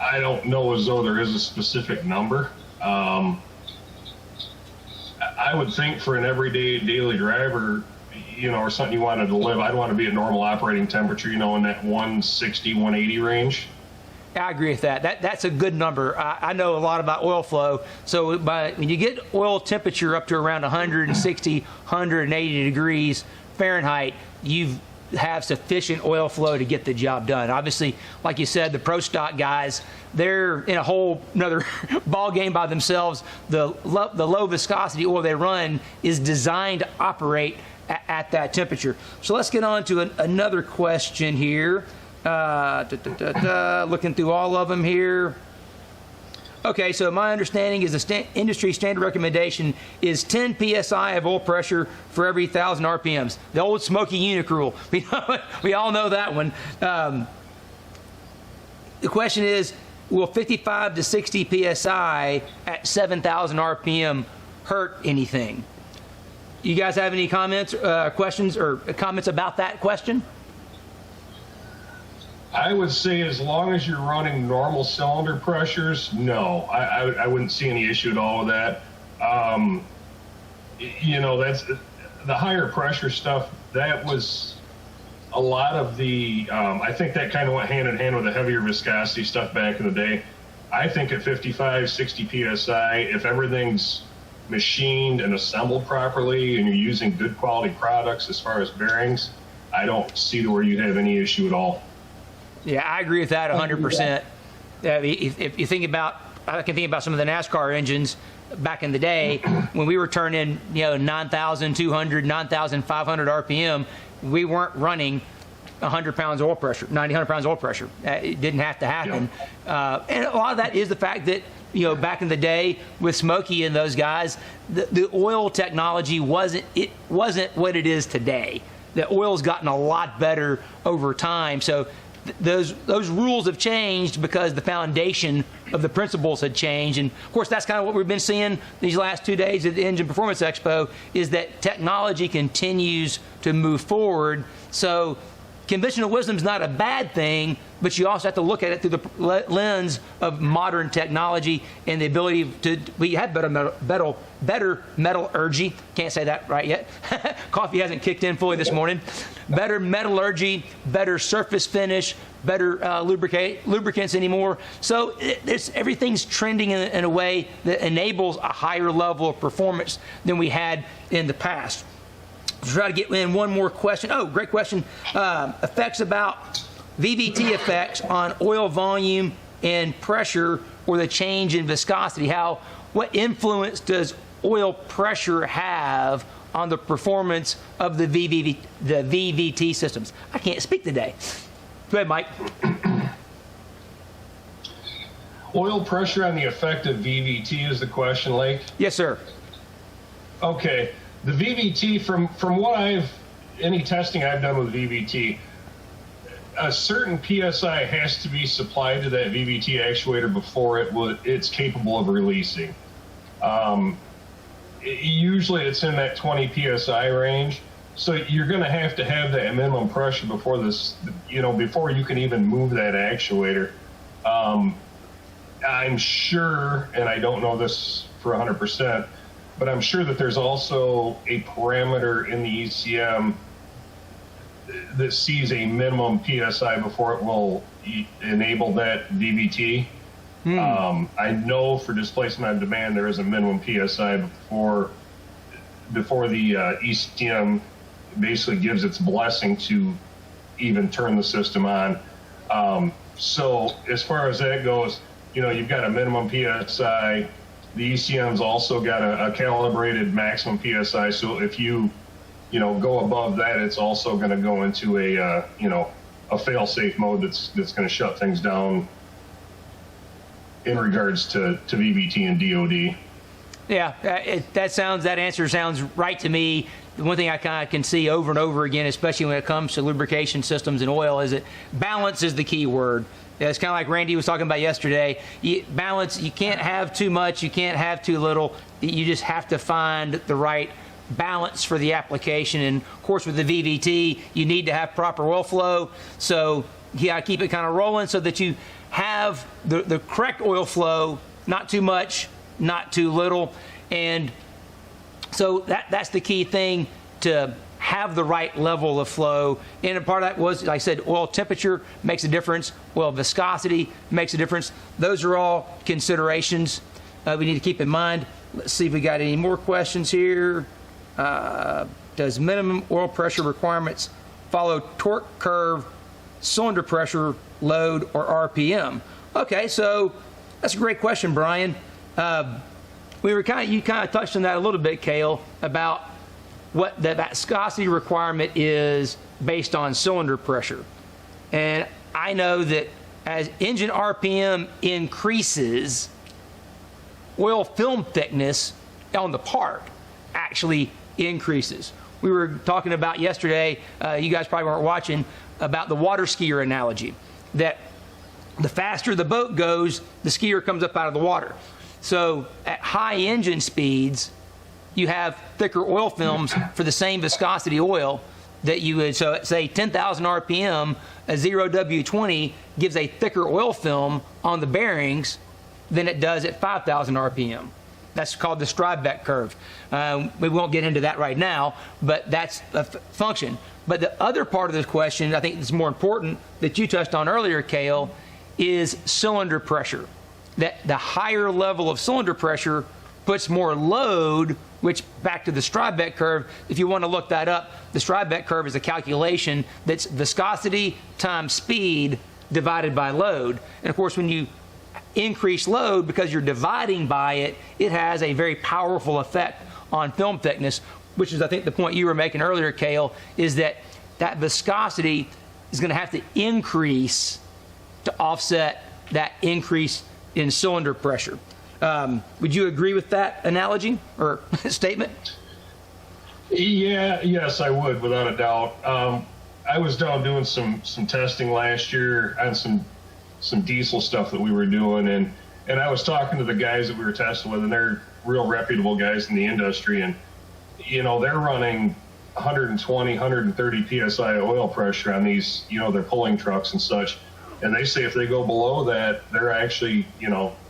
I don't know as though there is a specific number. I would think for an everyday daily driver, you know, or something you wanted to live, I'd want to be at normal operating temperature, you know, in that 160, 180 range. I agree with that. That's a good number. I know a lot about oil flow. So when you get oil temperature up to around 160, 180 degrees Fahrenheit, you have sufficient oil flow to get the job done. Obviously, like you said, the pro stock guys, they're in a whole another ball game by themselves. The low viscosity oil they run is designed to operate at that temperature. So let's get on to another question here. Looking through all of them here. Okay, so my understanding is the industry standard recommendation is 10 psi of oil pressure for every 1,000 RPMs. The old Smoky unit rule. We all know that one. The question is, will 55 to 60 psi at 7,000 RPM hurt anything? You guys have any comments, questions, or comments about that question? I would say as long as you're running normal cylinder pressures, no. I wouldn't see any issue at all with that. You know, that's the higher pressure stuff. That was a lot of the, I think that kind of went hand in hand with the heavier viscosity stuff back in the day. I think at 55, 60 PSI, if everything's machined and assembled properly and you're using good quality products as far as bearings, I don't see where you'd have any issue at all. Yeah, I agree with that 100%. If you think about, I can think about some of the NASCAR engines back in the day when we were turning, 9,200, 9,500 RPM. We weren't running 100 pounds oil pressure, 90, 100 pounds oil pressure. It didn't have to happen. Yeah. And a lot of that is the fact that, back in the day with Smokey and those guys, the oil technology wasn't what it is today. The oil's gotten a lot better over time. So those rules have changed because the foundation of the principles had changed. And of course, that's kind of what we've been seeing these last 2 days at the Engine Performance Expo, is that technology continues to move forward. So conventional wisdom is not a bad thing, but you also have to look at it through the lens of modern technology and the ability to, we have better metallurgy. Can't say that right yet. Coffee hasn't kicked in fully this morning. Better metallurgy, better surface finish, better lubricants anymore. So everything's trending in a way that enables a higher level of performance than we had in the past. Try to get in one more question. Oh, great question. Effects about VVT effects on oil volume and pressure, or the change in viscosity. What influence oil pressure have on the performance of the VVT systems? I can't speak today. Go ahead, Mike. Oil pressure on the effect of VVT is the question, Lake? Yes, sir. Okay. The VVT, from what any testing I've done with VVT, a certain PSI has to be supplied to that VVT actuator before it's capable of releasing. Usually it's in that 20 PSI range. So you're going to have that minimum pressure before before you can even move that actuator. I'm sure, and I don't know this for 100%, but I'm sure that there's also a parameter in the ECM that sees a minimum PSI before it will enable that VVT. I know for displacement on demand there is a minimum PSI before the ECM basically gives its blessing to even turn the system on. So as far as that goes, you've got a minimum PSI. The ECM's also got a calibrated maximum PSI. So if you go above that, it's also going to go into a fail-safe mode that's going to shut things down in regards to VVT and DOD. Yeah, that answer sounds right to me. The one thing I kind of can see over and over again, especially when it comes to lubrication systems and oil, is that balance is the key word. It's kind of like Randy was talking about yesterday. Balance, you can't have too much, you can't have too little. You just have to find the right balance for the application. And of course, with the VVT, you need to have proper oil flow. So you got to keep it kind of rolling so that you have the correct oil flow, not too much, not too little. And so that's the key thing, to have the right level of flow. And a part of that was, like I said, oil temperature makes a difference. Oil viscosity makes a difference. Those are all considerations we need to keep in mind. Let's see if we got any more questions here. Does minimum oil pressure requirements follow torque curve, cylinder pressure, load, or RPM? Okay, so that's a great question, Brian. You kind of touched on that a little bit, Cale, about what the viscosity requirement is based on cylinder pressure. And I know that as engine RPM increases, oil film thickness on the part actually increases. We were talking about yesterday, you guys probably weren't watching, about the water skier analogy, that the faster the boat goes, the skier comes up out of the water. So at high engine speeds, you have thicker oil films for the same viscosity oil that you would. So say 10,000 RPM, a 0W20 gives a thicker oil film on the bearings than it does at 5,000 RPM. That's called the Strybeck curve. We won't get into that right now, but that's a function. But the other part of this question, I think is more important, that you touched on earlier, Cale, is cylinder pressure. That the higher level of cylinder pressure puts more load, which, back to the Strybeck curve, if you want to look that up, the Strybeck curve is a calculation that's viscosity times speed divided by load. And of course, when you increase load, because you're dividing by it, it has a very powerful effect on film thickness, which is, I think, the point you were making earlier, Cale, is that viscosity is going to have to increase to offset that increase in cylinder pressure. Would you agree with that analogy or statement? Yes, I would, without a doubt. I was down doing some testing last year on some diesel stuff that we were doing, and I was talking to the guys that we were testing with, and they're real reputable guys in the industry, and they're running 120, 130 psi oil pressure on these, their pulling trucks and such. And they say if they go below that, they're actually,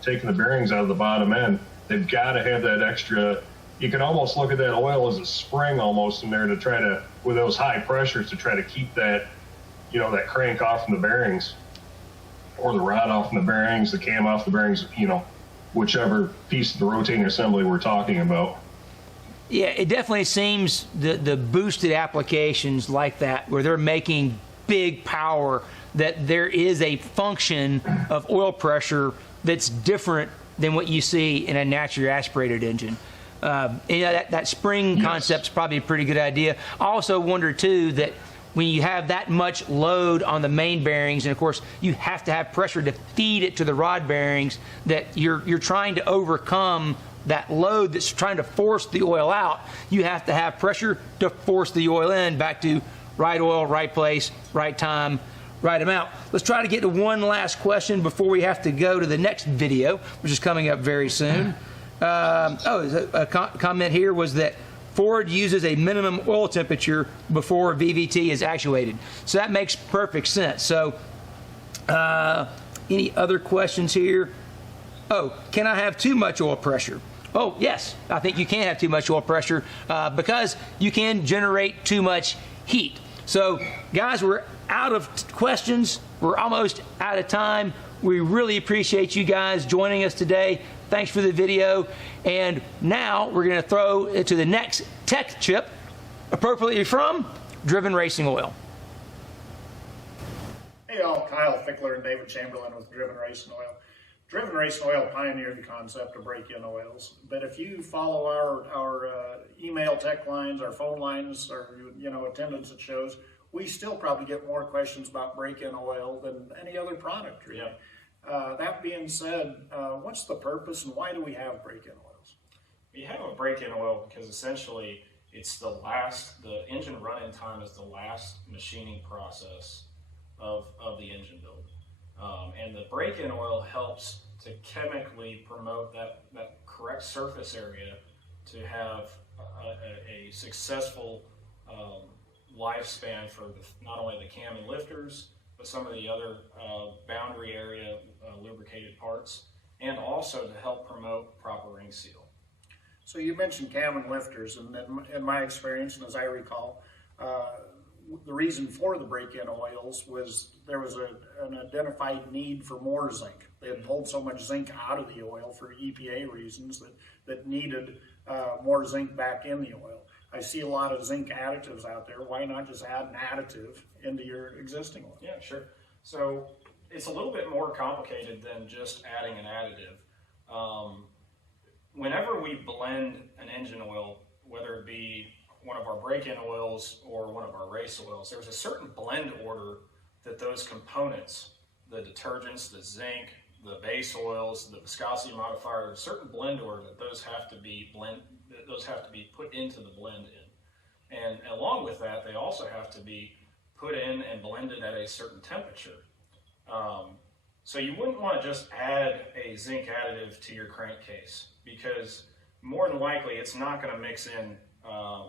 taking the bearings out of the bottom end. They've got to have that extra. You can almost look at that oil as a spring almost in there to try to, with those high pressures, to try to keep that, that crank off from the bearings, or the rod off from the bearings, the cam off the bearings, whichever piece of the rotating assembly we're talking about. Yeah, it definitely seems the boosted applications like that, where they're making big power, that there is a function of oil pressure that's different than what you see in a naturally aspirated engine. That spring concept's probably a pretty good idea. I also wonder, too, that when you have that much load on the main bearings, and of course you have to have pressure to feed it to the rod bearings, that you're trying to overcome that load that's trying to force the oil out. You have to have pressure to force the oil in, back to right oil, right place, right time, right amount. Let's try to get to one last question before we have to go to the next video, which is coming up very soon. A comment here was that Ford uses a minimum oil temperature before VVT is actuated. So that makes perfect sense. So Any other questions here? Oh, can I have too much oil pressure? Oh, yes, I think you can have too much oil pressure because you can generate too much heat. So, guys, we're out of questions. We're almost out of time. We really appreciate you guys joining us today. Thanks for the video. And now we're going to throw it to the next tech chip, appropriately from Driven Racing Oil. Hey all, Kyle Fickler and David Chamberlain with Driven Racing Oil. Driven Racing Oil pioneered the concept of break-in oils, but if you follow our email tech lines, our phone lines, or attendance at shows, we still probably get more questions about break-in oil than any other product, really. Yeah. That being said, what's the purpose and why do we have break-in oils? We have a break-in oil because essentially it's the engine run-in time is the last machining process of the engine build. And the break-in oil helps to chemically promote that correct surface area to have a successful lifespan for not only the cam and lifters, but some of the other boundary area lubricated parts, and also to help promote proper ring seal. So you mentioned cam and lifters, and in my experience, and as I recall, the reason for the break-in oils was there was an identified need for more zinc. They had pulled so much zinc out of the oil for EPA reasons that needed more zinc back in the oil. I see a lot of zinc additives out there. Why not just add an additive into your existing oil? Yeah, sure. So it's a little bit more complicated than just adding an additive. Whenever we blend an engine oil, whether it be one of our break-in oils or one of our race oils, there's a certain blend order that those components, the detergents, the zinc, the base oils, the viscosity modifier, there's a certain blend order that those have to be put into the blend in. And along with that, they also have to be put in and blended at a certain temperature. So you wouldn't want to just add a zinc additive to your crankcase, because more than likely it's not going to mix in.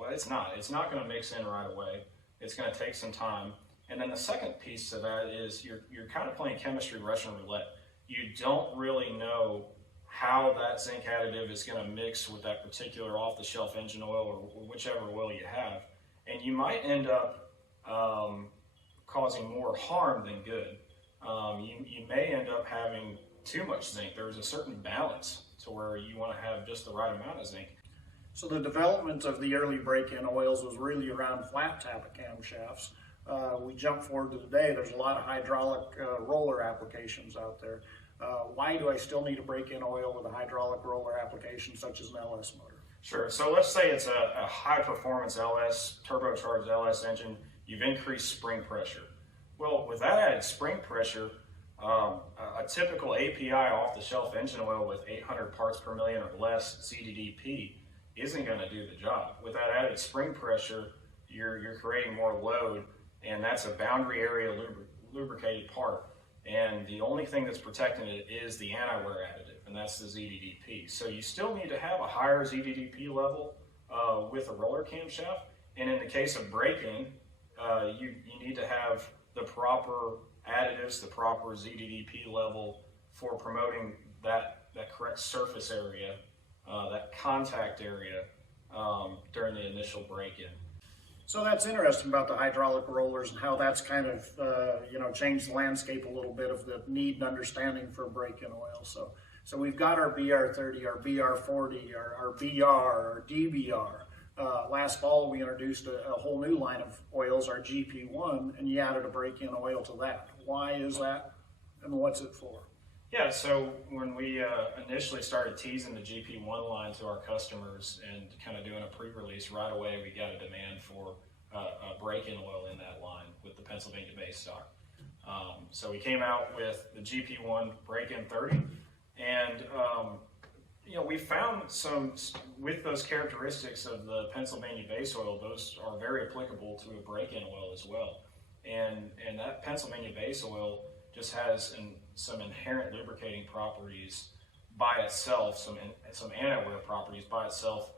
It's not going to mix in right away. It's going to take some time. And then the second piece to that is you're kind of playing chemistry Russian roulette. You don't really know how that zinc additive is going to mix with that particular off-the-shelf engine oil or whichever oil you have. And you might end up causing more harm than good. You may end up having too much zinc. There's a certain balance to where you want to have just the right amount of zinc. So the development of the early break-in oils was really around flat tappet camshafts. We jump forward to today, there's a lot of hydraulic roller applications out there. Why do I still need a break-in oil with a hydraulic roller application such as an LS motor? Sure, so let's say it's a high-performance LS, turbocharged LS engine, you've increased spring pressure. Well, with that added spring pressure, a typical API off-the-shelf engine oil with 800 parts per million or less ZDDP isn't going to do the job. With that added spring pressure, you're creating more load, and that's a boundary area lubricated part. And the only thing that's protecting it is the anti-wear additive, and that's the ZDDP. So you still need to have a higher ZDDP level with a roller camshaft. And in the case of braking, you need to have the proper additives, the proper ZDDP level for promoting that correct surface area, that contact area during the initial break-in. So that's interesting about the hydraulic rollers and how that's kind of changed the landscape a little bit of the need and understanding for break-in oil. So we've got our BR30, our BR40, our BR, our DBR. Last fall we introduced a whole new line of oils, our GP1, and you added a break-in oil to that. Why is that, and what's it for? Yeah, so when we initially started teasing the GP1 line to our customers and kind of doing a pre-release, right away we got a demand for a break-in oil in that line with the Pennsylvania base stock. So we came out with the GP1 break-in 30, and we found some, with those characteristics of the Pennsylvania base oil, those are very applicable to a break-in oil as well. And that Pennsylvania base oil just has some inherent lubricating properties by itself, some anti-wear properties by itself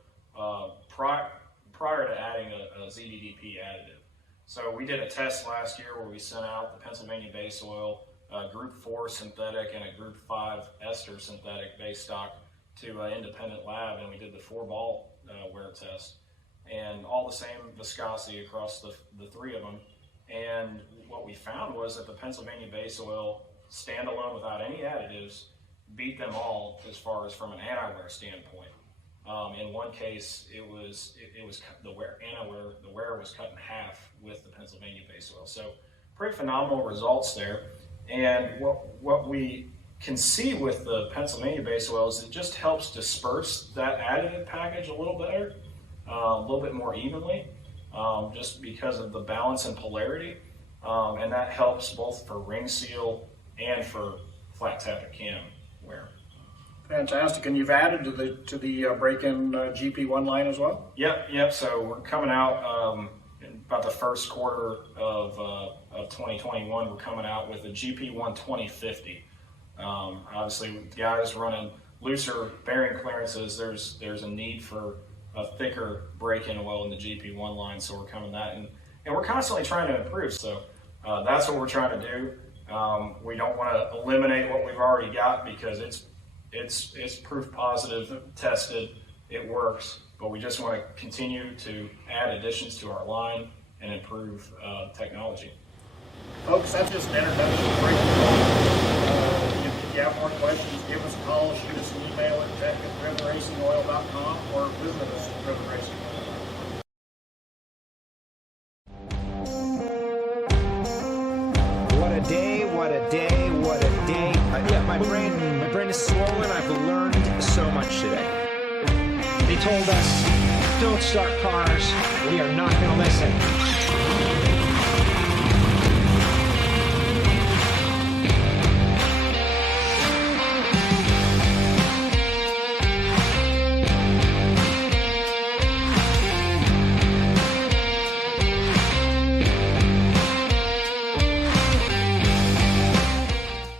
prior to adding a ZDDP additive. So we did a test last year where we sent out the Pennsylvania base oil Group 4 synthetic and a Group 5 ester synthetic base stock to an independent lab, and we did the 4-ball wear test, and all the same viscosity across the three of them. And what we found was that the Pennsylvania base oil, standalone without any additives, beat them all as far as from an anti-wear standpoint. In one case, it was the wear was cut in half with the Pennsylvania base oil. So pretty phenomenal results there. And what we can see with the Pennsylvania base oil is it just helps disperse that additive package a little better, a little bit more evenly, just because of the balance and polarity. And that helps both for ring seal and for flat tappet cam wear. Fantastic. And you've added to the break-in GP1 line as well? Yep. So we're coming out in about the first quarter of 2021. We're coming out with a GP1 2050. Obviously, with guys running looser bearing clearances, there's a need for a thicker break-in oil in the GP1 line. So we're coming that, and we're constantly trying to improve. So that's what we're trying to do. We don't want to eliminate what we've already got because it's proof positive, tested, it works, but we just want to continue to add additions to our line and improve technology. Folks, that's just an introduction to break-in oil. If you have more questions, give us a call, shoot us an email at tech@riverracingoil.com or visit us at riverracingoil.com. What a day, what a day, what a day. Yeah, my brain is swollen. I've learned so much today. They told us, don't start cars. We are not going to listen.